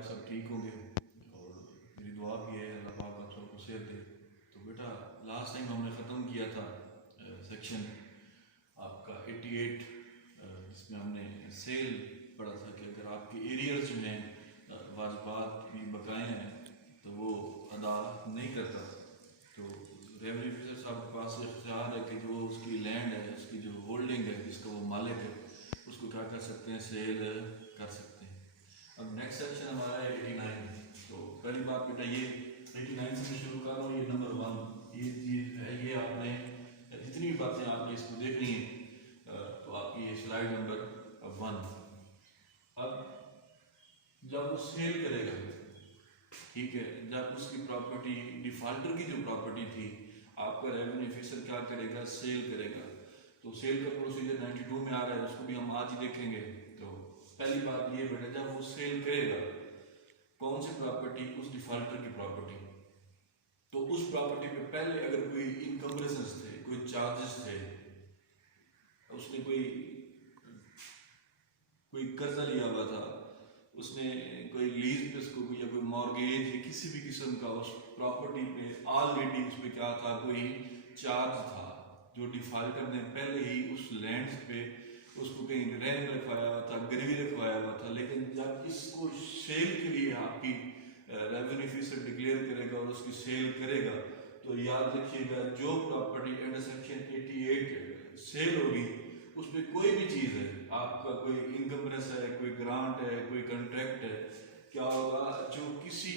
आप सब ठीक होंगे और मेरी दुआ भी है अल्लाह पाक आप सबको सेहत दे। तो बेटा लास्ट टाइम हमने ख़त्म किया था सेक्शन आपका 88 जिसमें हमने सेल पढ़ा था कि अगर आपके एरियर जो हैं वाजबात भी बकाए हैं तो वो अदा नहीं करता तो रेवेन्यू ऑफिसर साहब के पास इख्तियार है कि जो उसकी लैंड है, उसकी जो होल्डिंग है, जिसका वो मालिक है, उसको क्या कर सकते हैं, सेल कर सकते हैं। अब नेक्स्ट सेक्शन हमारा है 89। तो पहली बात बेटा ये 89 से शुरू कर रहा हूँ। ये नंबर 1 ये चीज़ है, ये आपने जितनी भी बातें आपने इसको देखनी है तो आपकी ये स्लाइड नंबर 1। अब जब वो सेल करेगा, ठीक है, जब उसकी प्रॉपर्टी डिफॉल्टर की जो प्रॉपर्टी थी, आपका रेवेन्यू ऑफिसर क्या करेगा, सेल करेगा। तो सेल का प्रोसीजर 92 में आ रहा है, उसको भी हम आज ही देखेंगे। तो पहली बात ये बेटा, जब वो सेल करेगा कौन सी प्रॉपर्टी, उस डिफॉल्टर की प्रॉपर्टी, तो उस प्रॉपर्टी पे पहले अगर कोई इनकम्बरेंसेस थे, कोई चार्जेस थे, उसने कोई कर्जा लिया हुआ था, उसने कोई लीज पे उसको या कोई मॉर्गेज या किसी भी किस्म का उस प्रॉपर्टी पे ऑलरेडी उस पर क्या था, कोई चार्ज था जो डिफॉल्टर ने पहले ही उस लैंड पे उसको कहीं रेंट रखवाया हुआ था, गिरवी रखवाया हुआ था। लेकिन जब इसको सेल के लिए आपकी रेवेन्यू ऑफिसर डिक्लेयर करेगा और उसकी सेल करेगा, तो याद रखिएगा जो प्रॉपर्टी अंडर सेक्शन 88 सेल होगी उस पर कोई भी चीज़ है, आपका कोई इनकम्बरेंस है, कोई ग्रांट है, कोई कॉन्ट्रैक्ट है, क्या होगा, जो किसी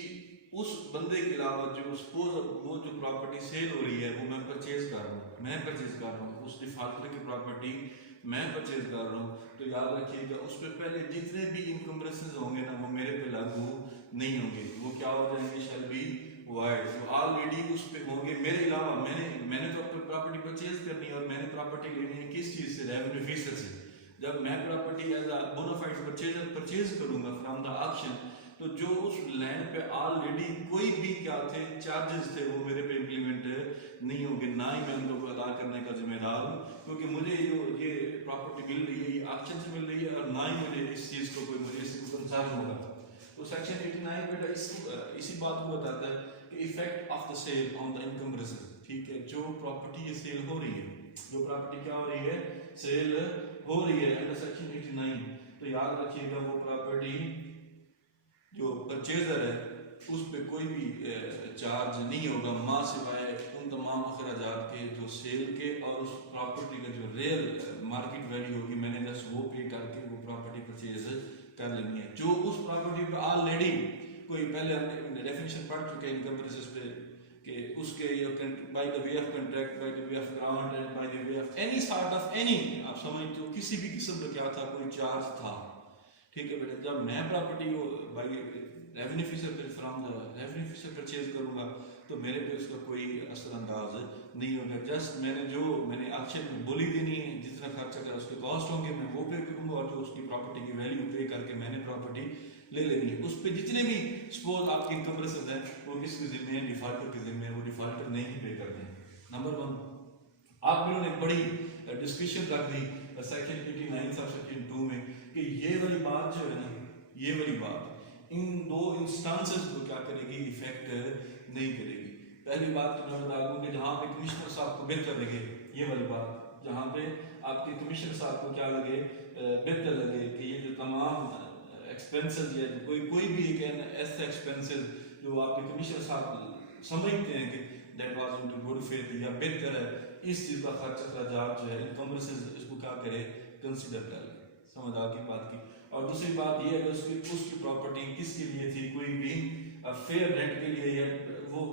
उस बंदे के अलावा जो सपोज वो जो प्रॉपर्टी सेल हो रही है वो मैं परचेज कर रहा हूँ, मैं परचेज कर रहा हूँ, उस डिफॉल्टर की प्रॉपर्टी मैं परचेज कर रहा हूँ, तो याद रखिएगा उस पर पहले जितने भी इनकम्बरेंसेस होंगे ना वो मेरे पे लागू नहीं होंगे, वो क्या हो जाएंगे, शैल बी वाइड, जो ऑलरेडी उस पे होंगे मेरे अलावा। मैंने तो अपनी प्रॉपर्टी परचेज करनी है और मैंने प्रॉपर्टी लेनी है किस चीज़ से, रेवेन्यू ऑफिसर से। जब मैं property as a bona fide purchaser purchase करूंगा फ्रॉम द ऑक्शन, तो जो उस लैंड पे ऑलरेडी कोई भी क्या थे, चार्जेस थे, वो मेरे पे इम्प्लीमेंट नहीं होंगे, ना ही मैं उनको अदा करने का जिम्मेदार हूँ, क्योंकि मुझे जो ये प्रॉपर्टी मिल रही है ये ऑक्शन से मिल रही है और ना ही मुझे इस चीज़ को कोई मुझे इसको कंसर्न होगा। तो सेक्शन 89 बेटा इसी बात को बताता है कि effect of the sale on the encumbrances, ठीक है, जो प्रॉपर्टी ये सेल हो रही है, जो प्रॉपर्टी क्या हो रही है, सेल हो रही है अंडर सेक्शन 89, तो याद रखिएगा वो प्रॉपर्टी जो परचेजर है उस पर कोई भी चार्ज नहीं होगा, माँ सिवाय उन तमाम अखराजात के जो सेल के और उस प्रॉपर्टी का जो रियल मार्केट वैल्यू होगी, मैंने बस वो पे करके वो प्रॉपर्टी परचेज कर लेनी है। जो उस प्रॉपर्टी पे ऑलरेडी कोई पहले हमने डेफिनेशन पढ़ चुके हैं इनकम्बरेंसेस पे कि उसके by the way of contract, by the way of grant and by the way of any sort of any, आप समझते हो किसी भी किस्म का क्या था, कोई चार्ज था, ठीक है बेटा। जब मैं प्रॉपर्टी को बाई रेवेन्यू ऑफिसर पे from the revenue officer purchase करूंगा तो मेरे पे उसका कोई असरअंदाज नहीं होगा। जस्ट मैंने ऑक्शन में बोली देनी है, जितना खर्चा का उसके कॉस्ट होंगे मैं वो पे करूंगा और जो उसकी प्रॉपर्टी की वैल्यू पे करके मैंने प्रॉपर्टी ले लेनी है। उस पर जितने भी सपोज आपकी इनकम्बरेंसेस हैं वो किसके जिम्मे है, डिफॉल्टर के जिम्मे है, वो डिफॉल्टर नहीं पे करते हैं। नंबर 1 आप लोगों ने बड़ी डिस्कशन रख दी सेक्शन 89 सब सेक्शन 2 में कि ये वाली बात जो है ना, ये वाली बात इन दो इंस्टांसेस को क्या करेगी, इफेक्ट नहीं करेगी। पहली बात तो मैं बता दूं कि जहाँ पे कमिश्नर साहब को बेहतर लगे, ये वाली बात जहाँ पे आपके कमिश्नर साहब को क्या लगे, बेहतर लगे कि ये जो तमाम एक्सपेंसेस या कोई भी एक ऐसा एक्सपेंसेस जो आपके कमिश्नर साहब समझते हैं कि that was into good faith या बेहतर है, इस चीज़ का खर्च अखराजात जो है इनकम्बरेंसेस इसको क्या करे, कंसिडर कर ले। समझ आ गई बात की। और दूसरी बात ये है कि उसकी प्रॉपर्टी किसके लिए थी, कोई भी फेयर रेंट के लिए, या वो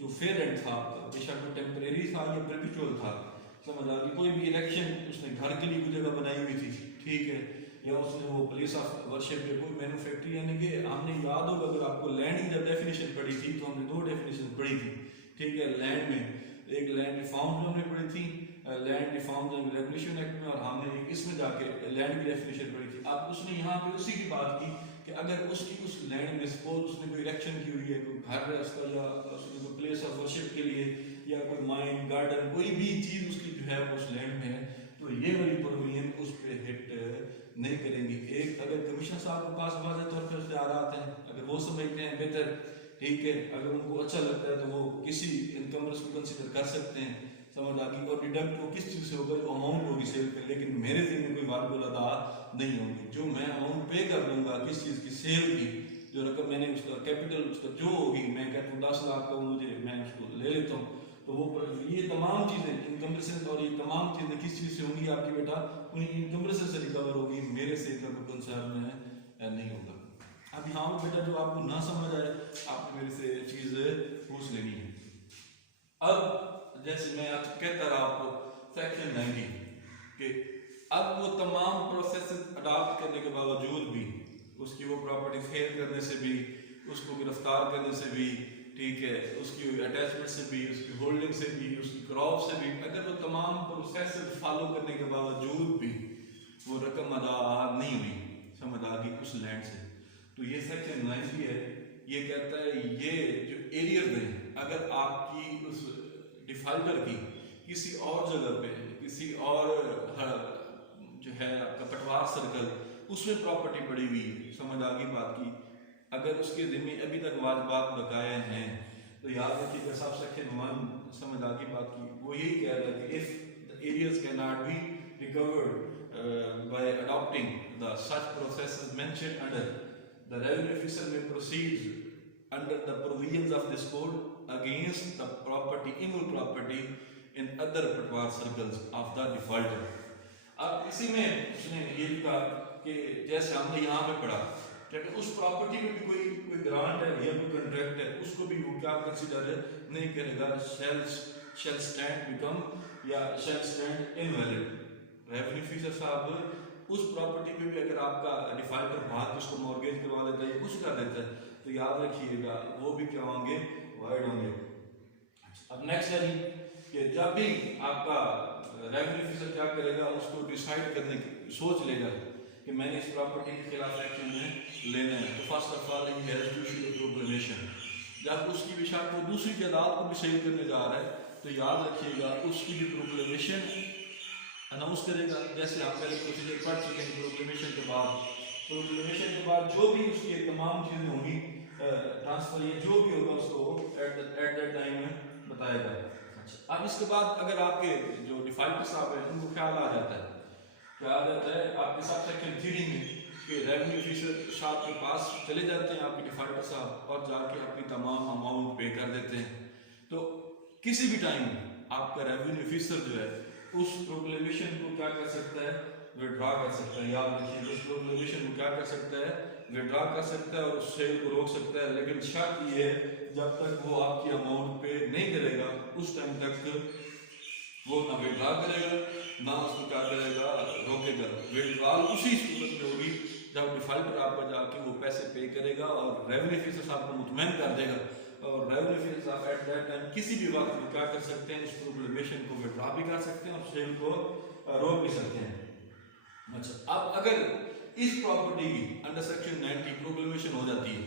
जो फेयर रेंट था बेशक वो टेम्परेरी था या परपेचुअल था, समझ आ गई। कोई भी इलेक्शन उसने घर के लिए कोई जगह बनाई हुई थी, ठीक है, या उसने वो प्लेस ऑफ वर्शिप पे कोई मैन्युफैक्चरिंग, यानी कि हमने याद होगा अगर आपको लैंड की जब डेफिनेशन पढ़ी थी तो हमने 2 डेफिनेशन पढ़ी थी, ठीक है, लैंड में एक लैंड रिफॉर्म जो हमने पढ़ी थी land reforms and regulation act में, और हमने इसमें जाके लैंड की डेफिनेशन पढ़ी थी। अब उसने यहाँ पे उसी की बात की कि अगर उसकी उस लैंड में सपोज उसने कोई इलेक्शन की हुई है, कोई घर है उसका, या उसने कोई प्लेस ऑफ वर्शिप के लिए, या कोई माइन गार्डन, कोई भी चीज़ उसकी जो है उस लैंड में है, तो ये वाली प्रोविजन उस पर हिट नहीं करेंगी। एक अगर कमीशन साहब के पास वाज़ेह तौर पर इख्तियार आते हैं, अगर वो समझते हैं बेहतर, ठीक है, अगर उनको अच्छा लगता है तो वो किसी इनकमर्स को कंसिडर कर सकते हैं, समझ आ गई। और डिडक्ट वो किस चीज़ से होगा, जो अमाउंट होगी सेल पे, लेकिन मेरे दिन में कोई वाजिब अदा नहीं होगी। जो मैं अमाउंट पे कर दूंगा किस चीज़ की, सेल की, जो रकम मैंने उसका कैपिटल उसका जो होगी, मैं कहता हूँ 10 लाख का मुझे, मैं उसको ले लेता हूँ, तो वो ये तमाम चीज़ें इनकम और ये तमाम चीज़ें किस चीज़ से होंगी आपकी बेटा, उन्हीं इनकम से रिकवर होगी, मेरे से का कोई कंसर्न है नहीं होगा। अब यहाँ पर बेटा जो आपको ना समझ आए, आप मेरे से चीज़ पूछ लेनी है। अब जैसे मैं आज कहता रहा आपको सेक्शन 90 के, अब वो तमाम प्रोसेस अडॉप्ट करने के बावजूद भी, उसकी वो प्रॉपर्टी फेल करने से भी, उसको गिरफ्तार करने से भी, ठीक है, उसकी अटैचमेंट से भी, उसकी होल्डिंग से भी, उसकी क्रॉप से भी, अगर वो तमाम प्रोसेस फॉलो करने के बावजूद भी वो रकम अदा नहीं हुई, समझ आ गई, उस लैंड से, तो ये सेक्शन 90 है, ये कहता है ये जो एरियर है, अगर आपकी उस डिफाल्टर की किसी और जगह पे, किसी और जो है आपका पटवार सर्कल, उसमें प्रॉपर्टी पड़ी हुई, समझ आ गई बात की, अगर उसके ज़िम्मे अभी तक वाजिबात बकाए हैं, तो याद रखिएगा सब सेक्शन 1 समझ आ गई बात की, वो यही कह रहा है कि if the arrears can not be recovered bye adopting the such processes mentioned under, the revenue officer may proceed under the provisions of this code against the property, immovable property in other patwar circles of the defaulter. अब इसी में उसने ये लिखा कि जैसे हमने यहाँ पे पढ़ा कि उस प्रॉपर्टी में भी कोई ग्रांट है या कोई कॉन्ट्रैक्ट है, उसको भी वो क्या कंसीडर नहीं करेगा, shall stand become या shall stand invalid। Revenue officer साहब उस प्रॉपर्टी पे भी अगर आपका डिफाल्टर भाग उसको मॉर्गेज करवा लेता है या कुछ कर देता है, तो याद रखिएगा वो भी क्या होंगे, वाइड होंगे। अब नेक्स्ट है जी कि जब भी आपका रेवेन्यू ऑफिसर क्या करेगा, उसको डिसाइड करने की सोच लेगा कि मैंने इस प्रॉपर्टी के खिलाफ एक्शन लेना है, तो first of all he has to issue the proclamation. जब उसकी विशाख वो दूसरी जायदाद को भी सेल करने जा रहा है, तो याद रखिएगा उसकी भी प्रोक्लेमेशन अनाउंस करेगा। जैसे आप पहले प्रोसीजर पढ़ चुके हैं, प्रोक्लेमेशन के बाद जो भी उसकी तमाम चीज़ें होंगी, ट्रांसफर ये जो भी होगा उसको एट दैट टाइम में बताएगा। अच्छा, अब इसके बाद अगर आपके जो डिफाल्टर साहब है उनको ख्याल आ जाता है आपके साथ सेक्शन 3 में कि रेवेन्यू ऑफिसर साहब के पास चले जाते हैं आपके डिफाल्टर साहब और जाके अपनी तमाम अमाउंट पे कर देते हैं, तो किसी भी टाइम आपका रेवेन्यू ऑफिसर जो है उस प्रोक्लेमेशन को क्या कर सकता है, विड्रॉ कर सकता है। याद रखिए उस प्रोक्लेमेशन को क्या कर सकता है, विड्रॉ कर सकता है और उस सेल को रोक सकता है, लेकिन शर्त ये है जब तक वो आपकी अमाउंट पे नहीं करेगा उस टाइम तक वो ना विड्रॉ करेगा ना उसको क्या करेगा, रोकेगा। विड्रॉल उसी सूरत में होगी जब डिफाल्टर आपको जाके वो पैसे पे करेगा और रेवेन्यू ऑफिसर साहब को मुतमईन कर देगा, और रेवेन्यू ऑफिसर साहब एट दैट टाइम किसी भी वक्त वो क्या कर सकते हैं, इस प्रोक्लेमेशन को विड्रॉ भी कर सकते हैं और सेल को रोक भी सकते हैं। अच्छा, अब अगर इस प्रॉपर्टी की अंडर सेक्शन 90 प्रोक्लेमेशन हो जाती है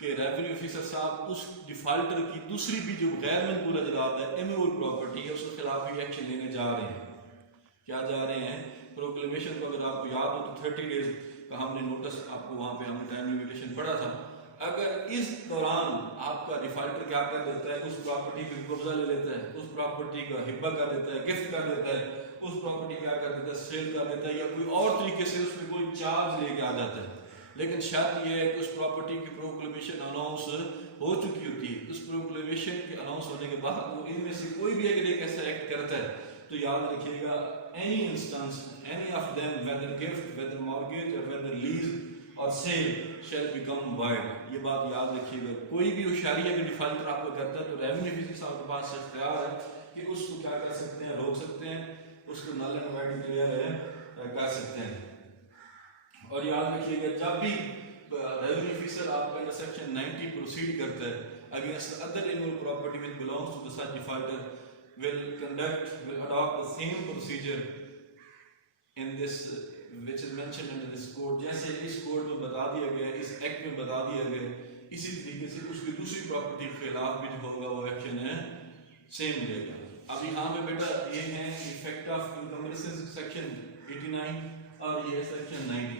कि रेवेन्यू ऑफिसर साहब उस डिफाल्टर की दूसरी भी जो गैर मनकूला जायदाद है, इमूवेबल प्रॉपर्टी है, उसके खिलाफ भी एक्शन लेने जा रहे हैं। क्या जा रहे हैं, प्रोक्लेमेशन को अगर आपको याद हो तो 30 डेज का हमने नोटिस आपको वहाँ पे हमने टाइम लिमिटेशन पढ़ा था। अगर इस दौरान आपका डिफाल्टर क्या कर देता है, उस प्रॉपर्टी पे कब्जा ले लेता है, उस प्रॉपर्टी का हिब्बा कर देता है, गिफ्ट कर देता है, उस प्रॉपर्टी क्या कर देता है, सेल कर देता है, या कोई और तरीके से उस पर कोई चार्ज लेके आ जाता है, लेकिन शर्त यह है कि उस प्रॉपर्टी की प्रोक्लेमेशन अनाउंस हो चुकी होती है। उस प्रोक्लेमेशन के अनाउंस होने के बाद वो इनमें से कोई भी अगर एक ऐसा एक्ट करता है, तो याद रखिएगा any instance, any of them, whether gift, whether mortgage और वेदर लीज और सेल शैल बिकम वाइड। ये बात याद रखिएगा। कोई भी होशियारी अगर डिफाल्टर आपको करता है तो रेवेन्यू ऑफिसर साहब के पास इख्तियार है कि उसको क्या कर सकते हैं, रोक सकते हैं, उसको नल एंड वाइड डिक्लेयर कर सकते हैं। और याद रखिएगा जब भी रेवेन्यू ऑफिसर आपका अंडर सेक्शन 90 प्रोसीड करता है against other immovable property which belongs to the such defaulter will adopt the same procedure in this which is mentioned under this code। जैसे इस कोड में बता दिया गया, इस एक्ट में बता दिया गया, इसी तरीके से उसकी दूसरी प्रॉपर्टी के खिलाफ भी जो होगा वो एक्शन है सेम मिलेगा। अब यहाँ पे बेटा ये है इफेक्ट ऑफ इनकम सेक्शन 89 और ये सेक्शन 90।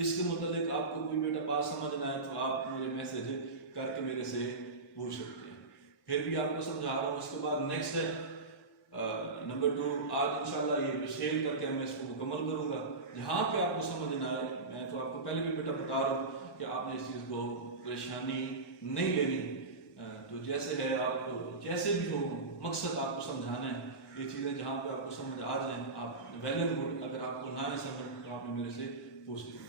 इसके मुताबिक आप आपको कोई बेटा बात समझ ना आए तो आप मुझे मैसेज करके मेरे से पूछ सकते हैं, फिर भी आपको समझा रहा हूँ। उसके बाद नेक्स्ट है नंबर 2। आज इंशाल्लाह ये शेयर करके मैं इसको मुकम्मल करूँगा। जहाँ पे आपको समझ ना आए, मैं तो आपको पहले भी बेटा बता रहा हूँ कि आपने इस चीज़ को परेशानी नहीं लेनी। तो जैसे है आपको जैसे भी हो, मकसद आपको समझाना है। ये चीज़ें जहाँ पे आपको समझ आ जाए आप वेल एंड गुड, अगर आपको ना समझ तो आप मेरे से पूछ सकते हैं।